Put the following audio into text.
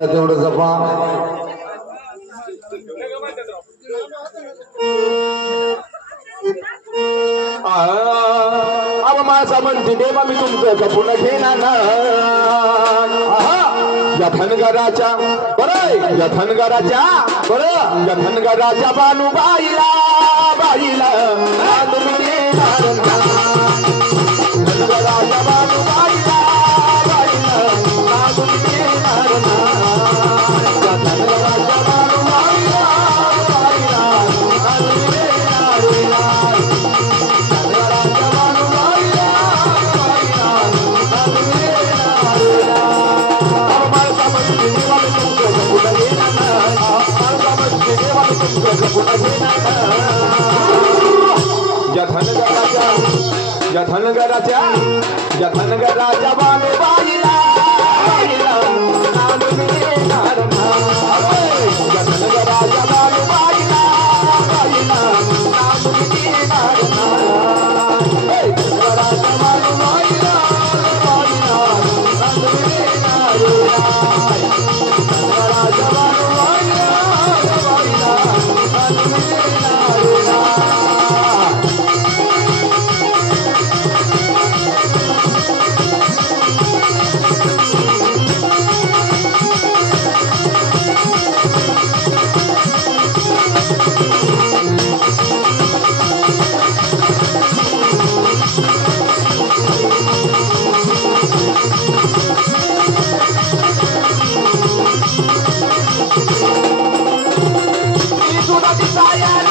तेवढं जपा. अव माझा म्हणते देवा मी तुमचं जपून घेणार. या धनगराच्या बरं या धनगराच्या बरं या धनगराच्या बानू बाईला बाईला या धनगराच्या या धनगराच्या या धनगराच्या बाल बाईला Desire